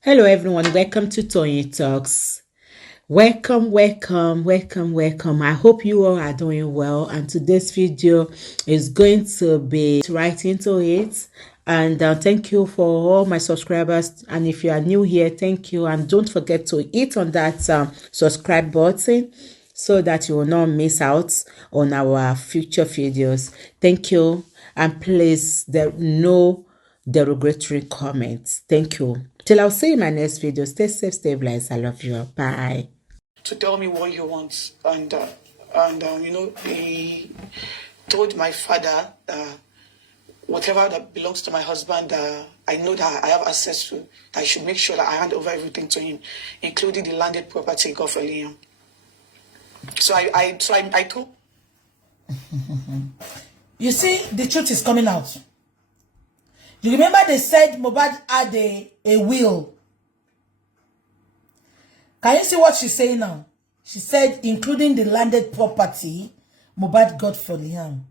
Hello everyone, welcome to Tony Talks. Welcome. I hope you all are doing well, and today's video is going to be right into it. And thank you for all my subscribers, and if you are new here, thank you, and don't forget to hit on that subscribe button so that you will not miss out on our future videos. Thank you, and please no derogatory comments. Thank you. Till I'll see you in my next video. Stay safe, stay blessed. I love you. Bye. To tell me what he wants, and he told my father that whatever that belongs to my husband, I know that I have access to, that I should make sure that I hand over everything to him, including the landed property, God for Liam. So I told. You see, the truth is coming out. You remember they said Mohbad had a will. Can you see what she's saying now? She said, including the landed property, Mohbad got for Liam.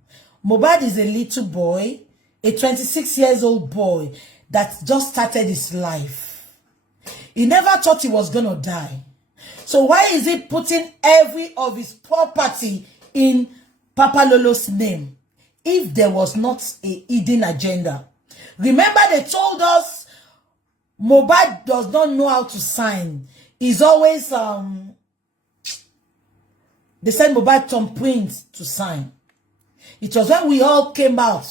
Mohbad is a little boy, a 26-year-old boy that just started his life. He never thought he was going to die. So why is he putting every of his property in Papa Lolo's name if there was not a hidden agenda? Remember they told us Mohbad does not know how to sign. He's always, they sent Mohbad Tom Prince to sign. It was when we all came out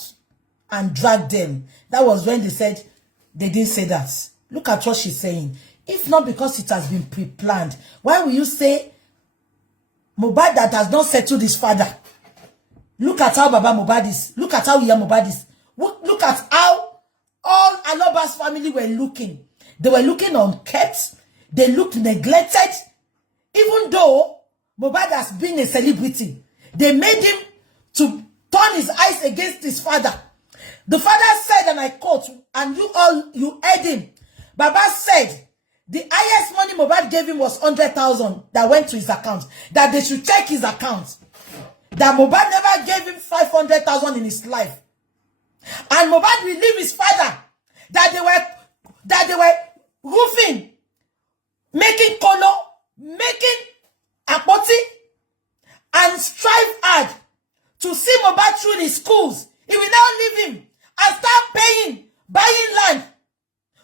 and dragged them. That was when they said, they didn't say that. Look at what she's saying. If not because it has been pre-planned, why will you say Mohbad that has not settled his father? Look at how Baba Mohbad is. Look at how Iya Mohbad is. Look at how all Aloba's family were looking. They were looking unkept. They looked neglected. Even though Mohbad has been a celebrity, they made him to turn his eyes against his father. The father said, and I quote, and you heard him. Baba said, the highest money Mohbad gave him was 100,000 that went to his account. That they should check his account. That Mohbad never gave him 500,000 in his life. And Mohbad relieved his father that they were roofing, making colo, making apoti, and strive hard to see Mohbad through the schools. He will now leave him and start buying land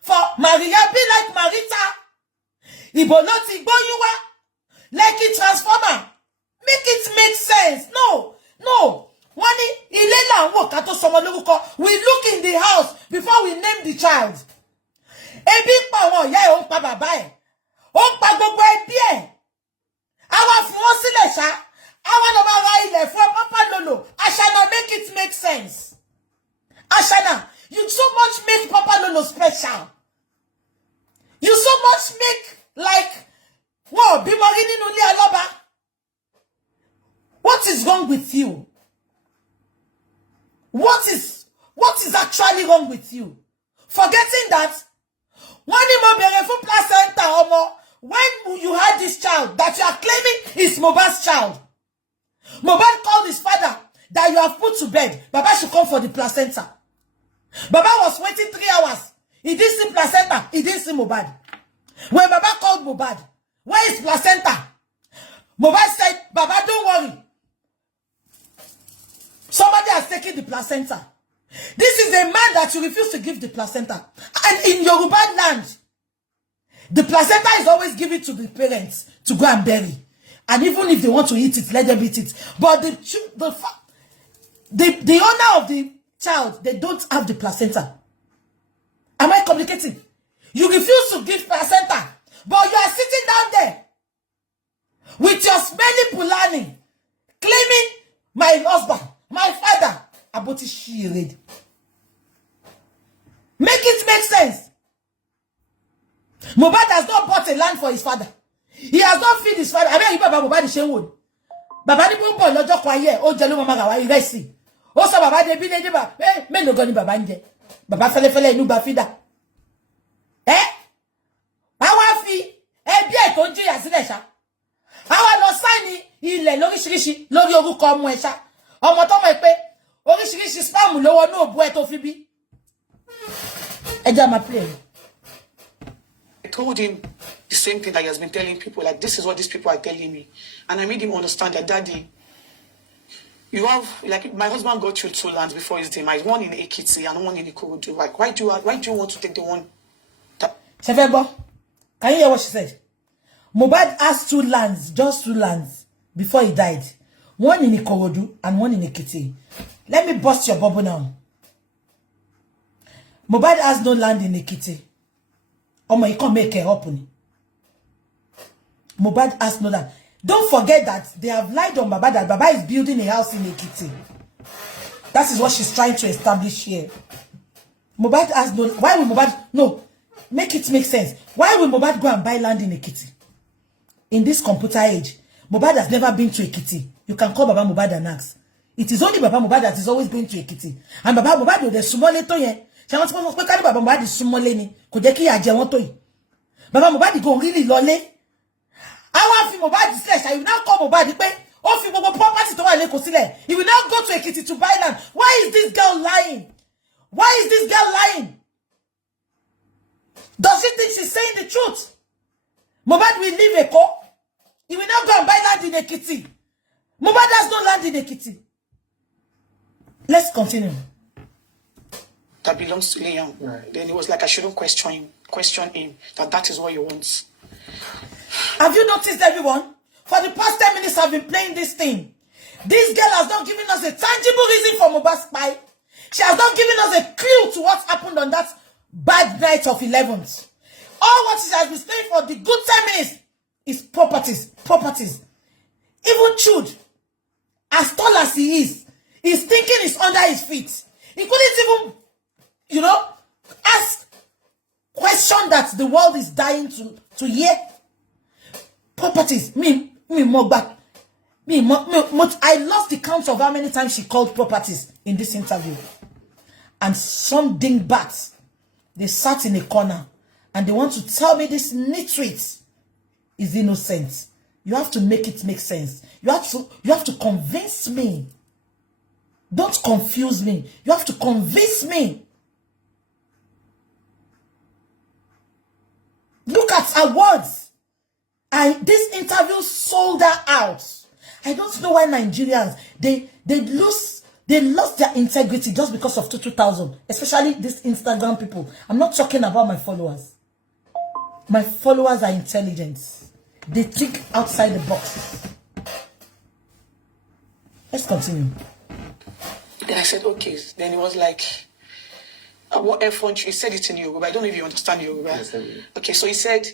for Maria, be like Marita, Iboloti, Igboyuwa, Lekki Transformer. Make it make sense. No. We look in the house before we name the child. Ebi pa won ya e o pa baba e. O pa gbogbo ebi e. Awa fun won sile sha. Awa no ma ra ile fun Papa Lolo. Ashana, make it make sense. Ashana, you so much make Papa Lolo special. You so much make like whoa, bimori ninu ile Aloba. What is wrong with you? What is actually wrong with you? Forgetting that when you had this child that you are claiming is Mohbad's child, Mohbad called his father that you have put to bed. Baba should come for the placenta. Baba was waiting 3 hours. He didn't see placenta. He didn't see Mohbad. When Baba called Mohbad, where is placenta? Mohbad said, Baba, don't worry. Somebody has taken the placenta. This is a man that you refuse to give the placenta. And in Yoruba land, the placenta is always given to the parents to go and bury. And even if they want to eat it, let them eat it. But the owner of the child, they don't have the placenta. Am I communicating? You refuse to give placenta, but you are sitting down there with your smelly pulani, claiming my husband, my father, Aboti Shired. Make it make sense. Mohbad has not bought a land for his father. He has not feed his father. I mean, Baba Mohbad is Shenwood. Baba ni bon bon lọ́jọ́ kan aye, o jẹ lo mama gawa iresi. O so baba de bi de ba, me no go ni baba nje. Baba fele inú gba fida. Awa fi bi e to jiya sílẹ̀ sha. Awa lọ sign ilẹ̀ lóríṣiríṣi lórí orúkọ ọmọ ẹ̀ sha. Ọmọ tó mọ̀ pé oríṣiríṣi spam ló wọnú òbú ẹ̀ tó fi bí. Ẹ já ma play. told him the same thing that he has been telling people, like, this is what these people are telling me. And I made him understand that, Daddy, you have, like, my husband got you 2 lands before his demise, one in Ekiti and one in Ikorodu. Like, why do you want to take the one that... Shefebo, can you hear what she said? Mohbad has 2 lands, just 2 lands, before he died. One in Ikorodu and one in Ekiti. Let me bust your bubble now. Mohbad has no land in Ekiti. Omo, you can't make it happen. Mohbad has no land. Don't forget that they have lied on Baba that Baba is building a house in Ekiti. That is what she's trying to establish here. Mohbad has no... Why will Mohbad... No. Make it make sense. Why will Mohbad go and buy land in Ekiti? In this computer age, Mohbad has never been to Ekiti. You can call Baba Mohbad and ask. It is only Baba Mohbad that is always been to Ekiti. And Baba Mohbad, the sumole to ye. She wants to speak Baba Mohbad is sumole ni. Kujeki ya jewon to ye. Baba Mohbad go really lole. I want Mohbad slash. I will now call Mohbad. Oh, if property to Leko Sile. He will now go to Ekiti to buy land. Why is this girl lying? Why is this girl lying? Does she think she's saying the truth? Mohbad will leave Eko. He will not go and buy land in Ekiti. Mohbad has no land in Ekiti. Let's continue. That belongs to Liam. Right. Then he was like, I shouldn't question him. That is what he wants. Have you noticed, everyone? For the past 10 minutes, I've been playing this thing. This girl has not given us a tangible reason for Mohbad's spy. She has not given us a clue to what happened on that bad night of 11th. All what she has been saying for the good 10 minutes is properties. Properties. Even Chud, as tall as he is, his thinking is under his feet. He couldn't even, ask question that the world is dying to hear. Properties. I lost the count of how many times she called properties in this interview. And some dingbats, they sat in a corner and they want to tell me this nitwit is innocent. You have to make it make sense. You have to convince me. Don't confuse me. You have to convince me. Look at her words. This interview sold her out. I don't know why Nigerians they lost their integrity just because of 2,000, especially these Instagram people. I'm not talking about my followers. My followers are intelligent. They think outside the box. Let's continue. Then I said, okay. Then it was like, what F1? He said it in Yoruba. I don't know if you understand Yoruba. Yes, okay, so he said,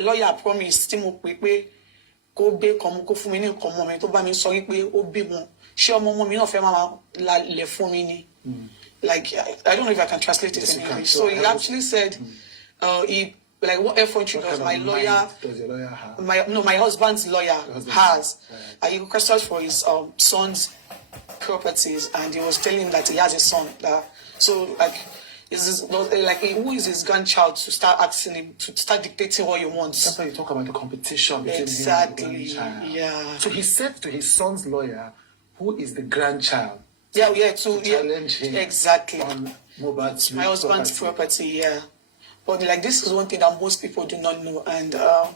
lawyer promise tí mo pè pé kó gbé kan kó fún mi ní nǹkan mọ́ mi tó bá mi sọ wípé ó bí wọn ṣé ọmọ mi náà fẹ́ máa la lẹ̀ fún mi ni. Like, I don't know if I can translate it in English. So he actually said, what F1 does my lawyer, my husband's lawyer has. He requested for his son's properties, and he was telling him that he has a son. So who is his grandchild to start asking him to start dictating what he wants? That's why you talk about the competition between exactly. him and the grandchild. Yeah. So he said to his son's lawyer, who is the grandchild? To challenge him exactly on Mohbad's my husband's property. Yeah. But this is one thing that most people do not know, and I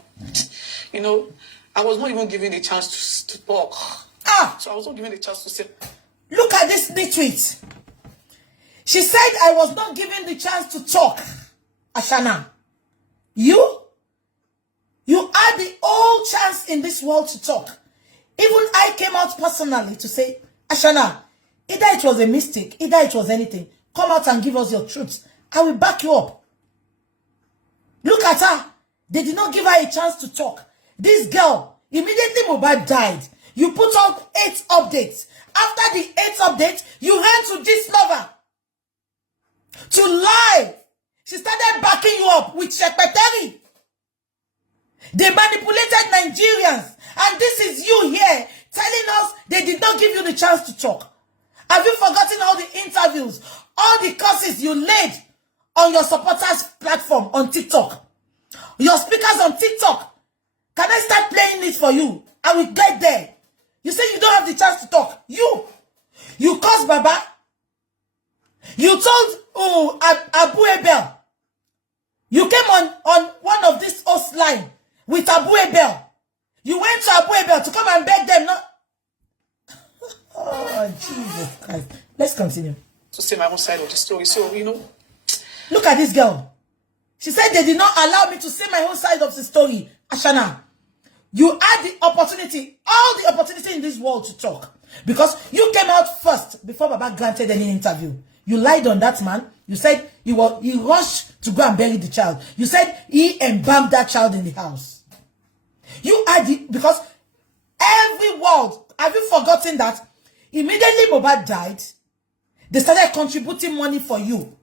was not even given the chance to talk. So I was not given the chance to say. Look at this nitwit. She said I was not given the chance to talk. Ashana, you had the whole chance in this world to talk. Even I came out personally to say, Ashana, either it was a mistake, either it was anything. Come out and give us your truth. I will back you up. Look at her. They did not give her a chance to talk. This girl, immediately Mohbad died. You put out 8 updates. After the 8th update, you ran to this lover to lie. She started backing you up with Shekpeteri. They manipulated Nigerians. And this is you here telling us they did not give you the chance to talk. Have you forgotten all the interviews, all the courses you laid on your supporters platform on TikTok? Your speakers on TikTok. Can I start playing it for you? I will get there. You say you don't have the chance to talk. You caused Baba. You told Abu Ebel. You came on one of this host line with Abu Ebel. You went to Abu Ebel to come and beg them, not. Oh, Jesus Christ. Let's continue. To say my own side of the story. So, Look at this girl. She said they did not allow me to say my own side of the story. Ashana, you had the opportunity, all the opportunity in this world to talk. Because you came out first before Baba granted any interview. You lied on that man. You said he rushed to go and bury the child. You said he embalmed that child in the house. You had the, because every world, have you forgotten that immediately Mohbad died, they started contributing money for you.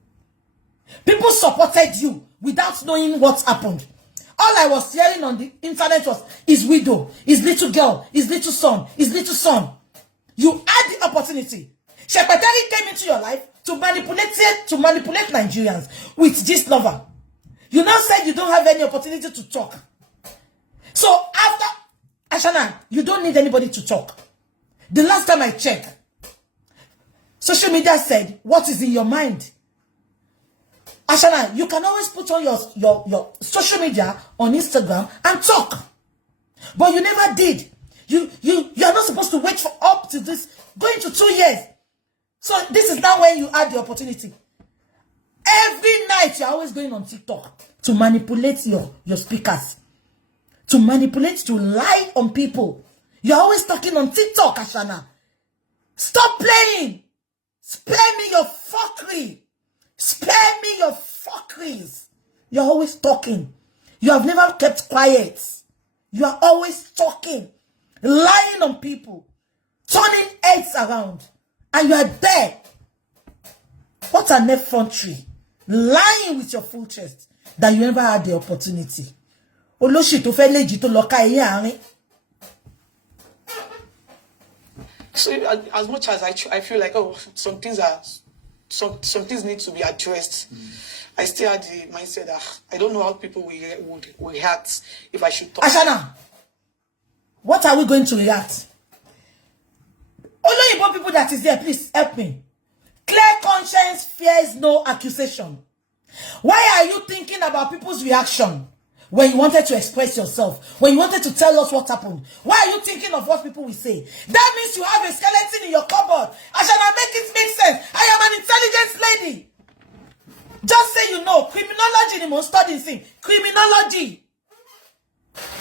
People supported you without knowing what happened. All I was hearing on the internet was his widow, his little girl, his little son, his little son. You had the opportunity. Shepeteri came into your life to manipulate Nigerians with this lover. You now said you don't have any opportunity to talk. So after Ashana, you don't need anybody to talk. The last time I checked, social media said, what is in your mind? Ashana, you can always put on your social media on Instagram and talk. But you never did. You are not supposed to wait for up to this, going to 2 years. So this is now when you had the opportunity. Every night you're always going on TikTok to manipulate your speakers. To manipulate, to lie on people. You're always talking on TikTok, Ashana. Stop playing. Spare me your fuckery. Spare me your fuckeries. You're always talking. You have never kept quiet. You are always talking. Lying on people. Turning heads around. And you are there. What an effrontery. Lying with your full chest. That you never had the opportunity. Oloshi to fe leji to loka eyin. So as much as I feel like, some things need to be addressed, I still had the mindset that I don't know how people would react if I should talk. Ashana, what are we going to react? Oloyibo people that is there, please help me. Clear conscience fears no accusation. Why are you thinking about people's reaction when you wanted to express yourself? When you wanted to tell us what happened? Why are you thinking of what people will say? That means you have a skeleton in your cupboard. Ashana, make it make sense. I am an intelligent lady. Just say you know. Criminology ni mo study thing. Criminology.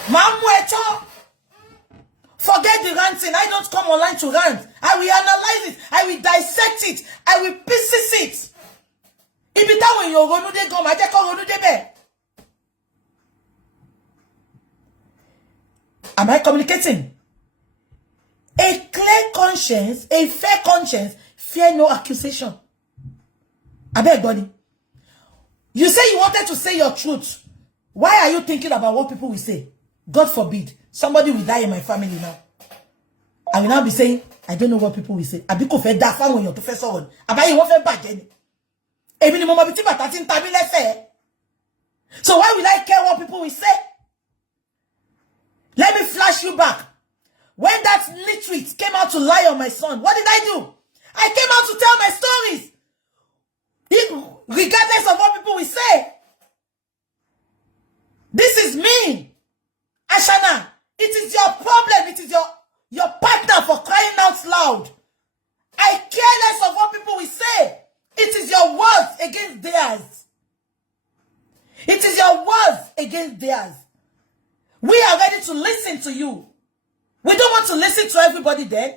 Mamuecho. Forget the ranting. I don't come online to rant. I will analyze it. I will dissect it. I will pieces it. If it's that when you're going to go, I just call you be. Am I communicating? A clear conscience, a fair conscience, fear no accusation. I beg, buddy. You say you wanted to say your truth. Why are you thinking about what people will say? God forbid. Somebody will die in my family now. I will now be saying, I don't know what people will say. Abiko fe da fa when you're to first one. Abayi won fe baje ni. Ebi ni mo ma bi ti bata tin tabi lese. So why will I care what people will say? Let me flash you back. When that nitwit came out to lie on my son, what did I do? I came out to tell my stories. Regardless of what people will say. This is me. Ashana, it is your problem. It is your partner for crying out loud. I care less of what people will say. It is your words against theirs. It is your words against theirs. We are ready to listen to you. We don't want to listen to everybody then.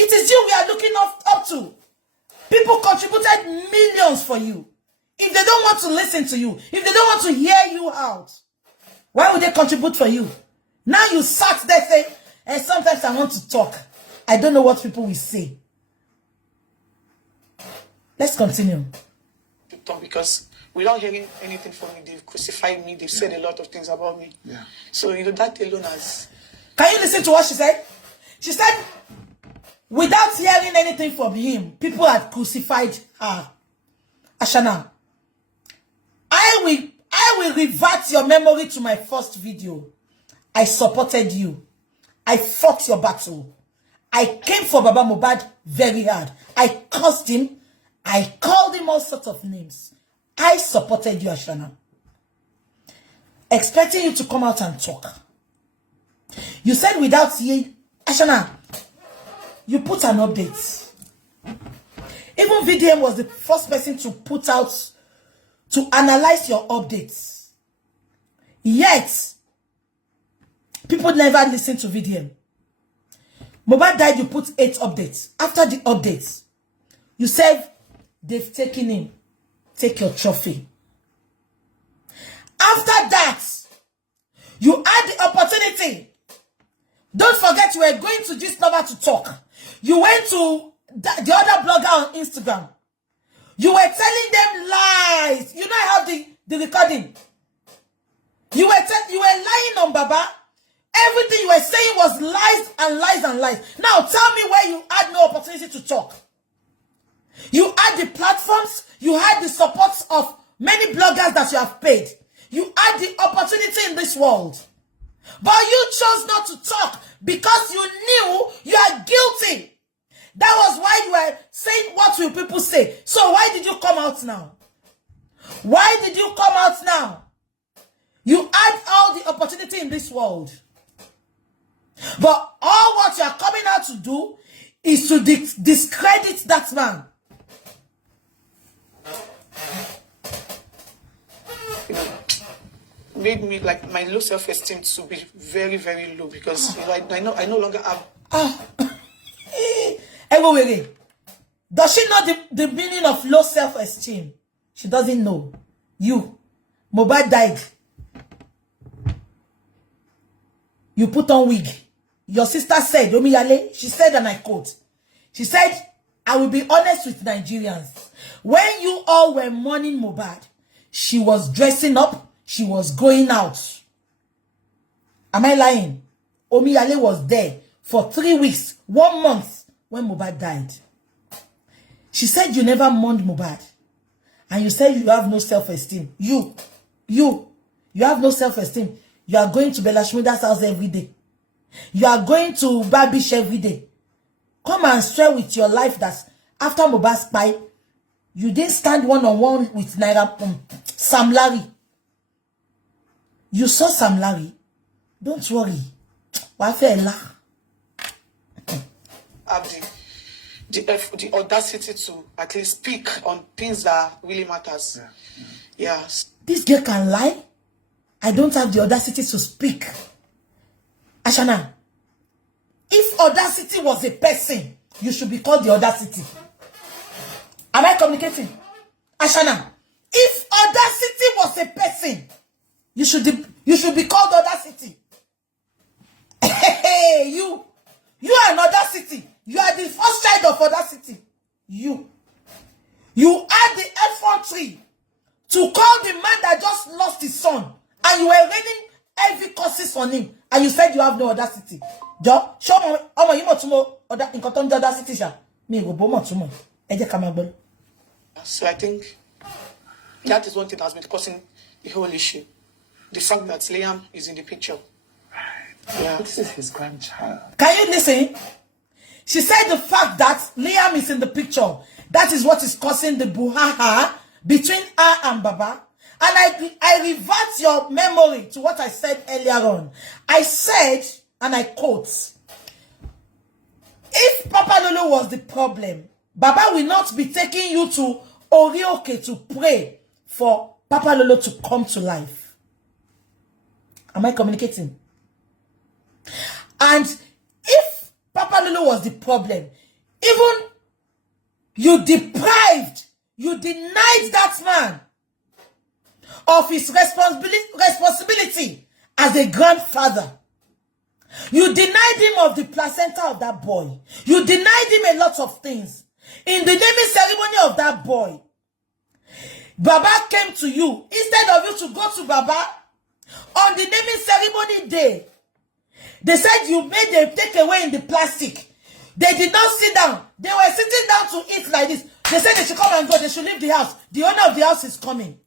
It is you we are looking up to. People contributed millions for you. If they don't want to listen to you, if they don't want to hear you out, why would they contribute for you? Now you sat there saying, and sometimes I want to talk. I don't know what people will say. Let's continue. Because without hearing anything from me, they've crucified me. They've said a lot of things about me. Yeah. So, that alone has... Can you listen to what she said? She said, without hearing anything from him, people had crucified her. Ashana, I will revert your memory to my first video. I supported you. I fought your battle. I came for Baba Mohbad very hard. I cursed him. I called him all sorts of names. I supported you, Ashana. Expecting you to come out and talk. You said without ye, Ashana, you put an update. Even VDM was the first person to put out, to analyze your updates. Yet, people never listen to VDM. Mohbad died, you put 8 updates. After the updates, you said, they've taken him. Take your trophy. After that, you had the opportunity. Don't forget you were going to this number to talk. You went to the other blogger on Instagram. You were telling them lies. You know I have the recording. You were lying on Baba. Everything you were saying was lies and lies and lies. Now tell me where you had no opportunity to talk. You had the platforms. You had the support of many bloggers that you have paid. You had the opportunity in this world. But you chose not to talk because you knew you are guilty. That was why you were saying, what will people say? So why did you come out now? Why did you come out now? You had all the opportunity in this world. But all what you are coming out to do is to discredit that man. Made me, like, my low self-esteem to be very, very low because I no longer have. Wait. Does she know the meaning of low self-esteem? She doesn't know. You, Mohbad died. You put on wig. Your sister said, Omiyale, she said, and I quote, she said, I will be honest with Nigerians. When you all were mourning Mohbad, she was dressing up. She was going out. Am I lying? Omiyale was there for 3 weeks, 1 month when Mohbad died. She said you never mourned Mohbad. And you said you have no self-esteem. You have no self-esteem. You are going to Bella Shmurda's house every day. You are going to Babish every day. Come and swear with your life that after Mohbad's spy, you didn't stand one-on-one with Sam Larry. You saw Sam Larry. Don't worry. Have the audacity to at least speak on things that really matters. Yeah. This girl can lie. I don't have the audacity to speak. Ashana, if audacity was a person, you should be called the audacity. Am I communicating? Ashana, if audacity was a person, you should be called audacity. Hey, you are an audacity. You are the first child of audacity. You had the effrontery to call the man that just lost his son, and you were raining heavy curses on him, and you said you have no audacity. Jo, show me, you want to know audacity, sha. Me go bo mo tumo. So I think that is one thing that has been causing the whole issue. The fact that Liam is in the picture. Yeah. This is his grandchild. Can you listen? She said the fact that Liam is in the picture, that is what is causing the brouhaha between her and Baba. And I revert your memory to what I said earlier on. I said, and I quote, if Papa Lolo was the problem, Baba will not be taking you to Orioke to pray for Papa Lolo to come to life. Am I communicating? And if Papa Lolo was the problem, even you denied that man of his responsibility as a grandfather. You denied him of the placenta of that boy. You denied him a lot of things. In the naming ceremony of that boy, Baba came to you. Instead of you to go to Baba, on the naming ceremony day, they said you made them take away in the plastic. They did not sit down. They were sitting down to eat like this. They said they should come and go. They should leave the house. The owner of the house is coming.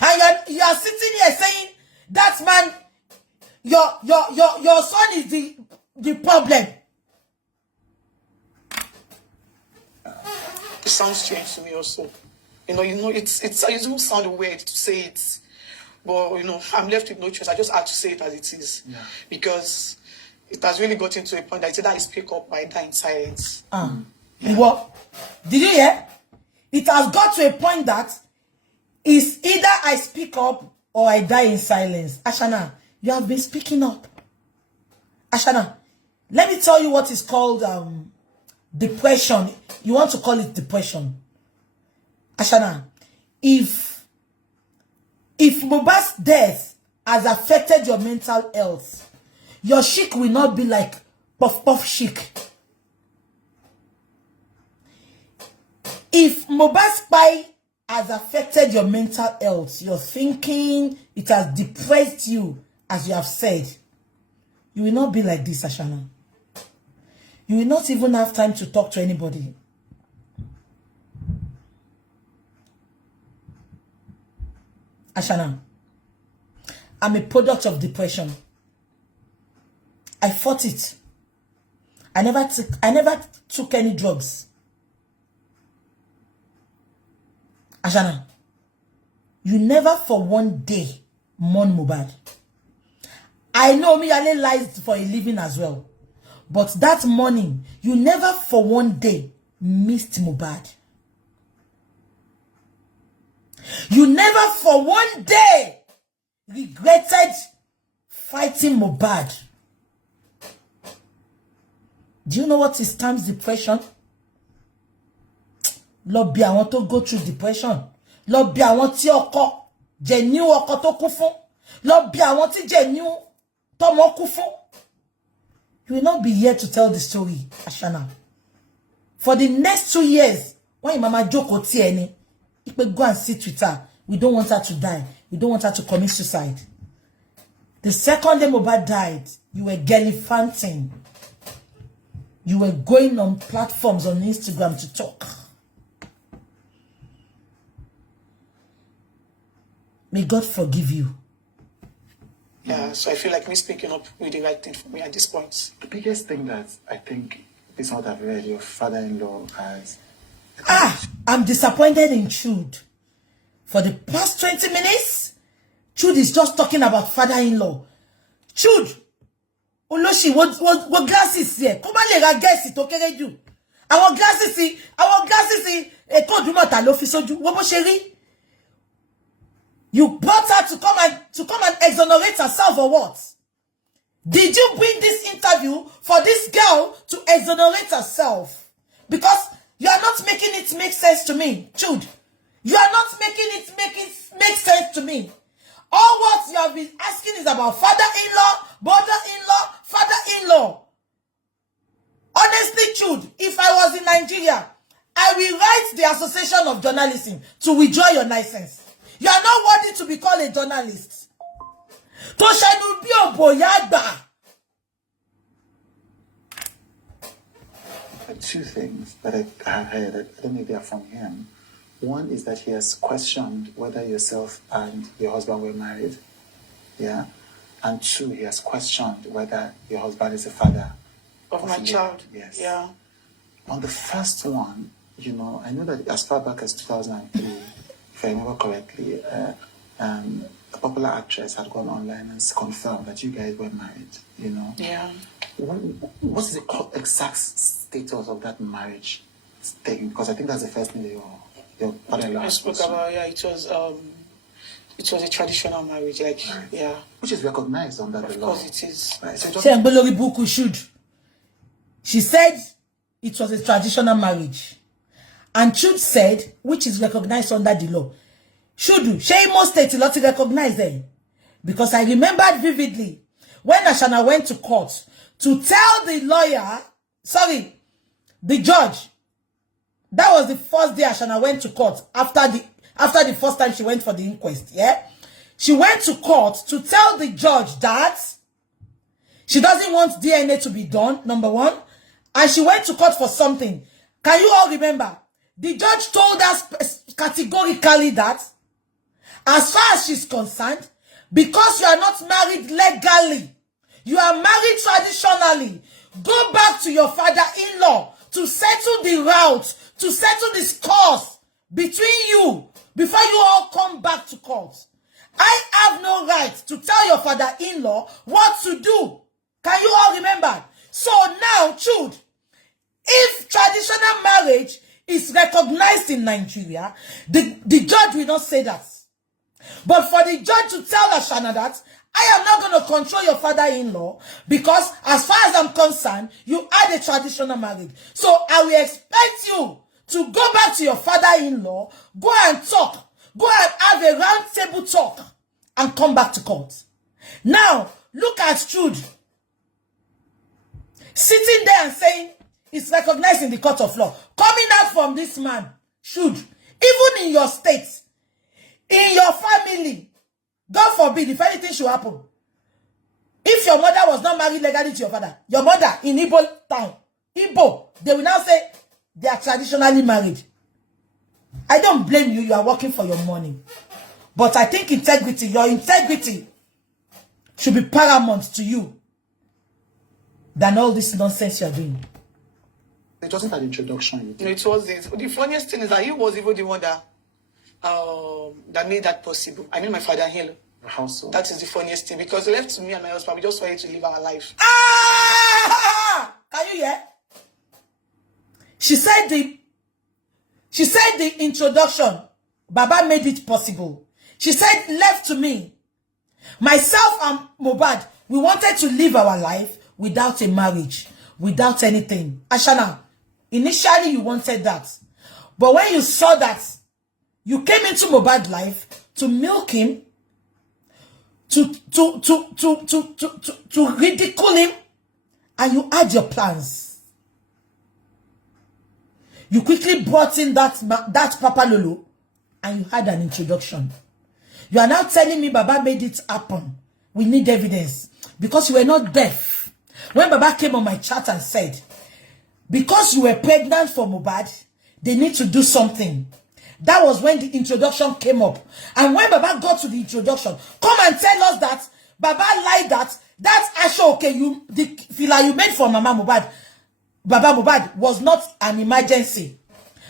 And you are sitting here saying, that man, your son is the problem. It sounds strange to me also. It won't sound weird to say it, but I'm left with no choice. I just have to say it as it is, because it has really gotten to a point that it's either I speak up or I die in silence. What? Did you hear? It has got to a point that it's either I speak up or I die in silence. Ashana, you have been speaking up. Ashana, let me tell you what is called depression. You want to call it depression. Ashana, if Mohbad's death has affected your mental health, your chic will not be like puff puff chic. If Mohbad's spy has affected your mental health, your thinking, it has depressed you, as you have said, you will not be like this, Ashana. You will not even have time to talk to anybody. Ashana, I'm a product of depression. I fought it. I never took any drugs. Ashana, you never for one day mourn Mohbad. I know me only lies for a living as well. But that morning, you never for one day missed Mohbad. You never for one day regretted fighting Mohbad. Do you know what is terms depression? Lọ bí àwọn tó go through depression. Lọ bí àwọn tí ọkọ genuine ọkọ tó kú fún. Lọ bí àwọn tí genuine tọ́mọ kú fún. You will not be here to tell the story, Ashana. For the next 2 years, when your mama jókòó tí ẹni, go and sit with her. We don't want her to die. We don't want her to commit suicide. The second day Mohbad died, you were gallivanting. You were going on platforms on Instagram to talk. May God forgive you. Yeah, so I feel like me speaking up will be the right thing for me at this point. The biggest thing that I think, based on what I've read, your father-in-law has... I'm disappointed in Chud. For the past 20 minutes, Chud is just talking about father-in-law. Chud, Oloshi, what glasses here? Come on, let guess it, okay, you. Our glasses, a code mata lo fi soju. What was she? You brought her to come and exonerate herself or what? Did you bring this interview for this girl to exonerate herself? Because you are not making it make sense to me, Chud. You are not making it make sense to me. All what you have been asking is about father-in-law, brother-in-law, father-in-law. Honestly, Chud, if I was in Nigeria, I will write the Association of Journalism to withdraw your license. You are not worthy to be called a journalist. Toshenu bi oboyagba. Two things that I have heard, I don't know if they are from him. One is that he has questioned whether yourself and your husband were married. Yeah. And two, he has questioned whether your husband is the father Of my child. Yes. Yeah. On the first one, I know that as far back as 2003, if I remember correctly, a popular actress had gone online and confirmed that you guys were married, Yeah. What is the exact status of that marriage thing? Because I think that's the first thing that your father-in-law I spoke about, it was a traditional marriage, right. Yeah. Which is recognized under the law. Of course it is. Right. So Bukki should. She said it was a traditional marriage. And Chud said, which is recognized under the law. Should she most state not to recognize them? Because I remembered vividly when Ashana went to court to tell the judge. That was the first day Ashana went to court after the first time she went for the inquest. Yeah, she went to court to tell the judge that she doesn't want DNA to be done. Number one, and she went to court for something. Can you all remember? The judge told us categorically that, as far as she's concerned, because you are not married legally, you are married traditionally, go back to your father-in-law to settle the route to settle the scores between you before you all come back to court. I have no right to tell your father-in-law what to do. Can you all remember? So now, Chud, if traditional marriage is recognized in Nigeria, the judge will not say that. But for the judge to tell Ashana that, I am not going to control your father-in-law because as far as I'm concerned, you had a traditional marriage. So I will expect you to go back to your father-in-law, go and talk, go and have a round table talk and come back to court. Now, look at Jude sitting there and saying it's recognized in the court of law. Coming out from this man, Jude, even in your state, in your family, God forbid, if anything should happen, if your mother was not married legally to your father, your mother in Igbo town, Igbo, they will now say they are traditionally married. I don't blame you, you are working for your money. But I think integrity, your integrity should be paramount to you than all this nonsense you are doing. It wasn't an introduction. No, it wasn't. The funniest thing is that he was even the one that made that possible. I mean, my father-in-law. How so? That is the funniest thing because left to me and my husband, we just wanted to live our life. Ah! Can you hear? She said the introduction, Baba made it possible. She said, left to me, myself and Mohbad, we wanted to live our life without a marriage, without anything. Ashana, initially you wanted that. But when you saw that, you came into Mohbad's life to milk him, to ridicule him, and you had your plans. You quickly brought in that Papa Lolo, and you had an introduction. You are now telling me Baba made it happen. We need evidence. Because you were not deaf. When Baba came on my chat and said, because you were pregnant for Mohbad, they need to do something. That was when the introduction came up. And when Baba got to the introduction, come and tell us that Baba lied that Ashoke, the filler you made for Mama Mohbad, Baba Mohbad, was not an emergency.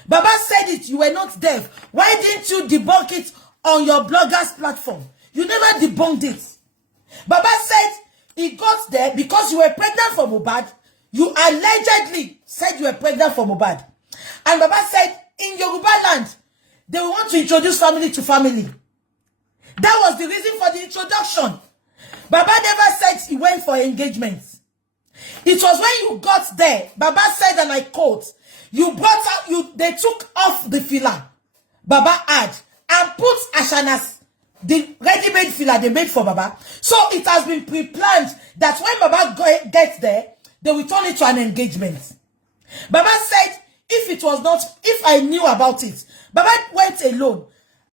Baba said it, you were not deaf. Why didn't you debunk it on your bloggers platform? You never debunked it. Baba said he got there because you were pregnant for Mohbad. You allegedly said you were pregnant for Mohbad. And Baba said in Yoruba land, they will want to introduce family to family. That was the reason for the introduction. Baba never said he went for engagement. It was when you got there, Baba said, and I quote, you brought out, they took off the filler Baba had and put Ashana's, the ready-made filler they made for Baba. So it has been pre-planned that when Baba gets there, they will turn it to an engagement. Baba said, if I knew about it, Baba went alone.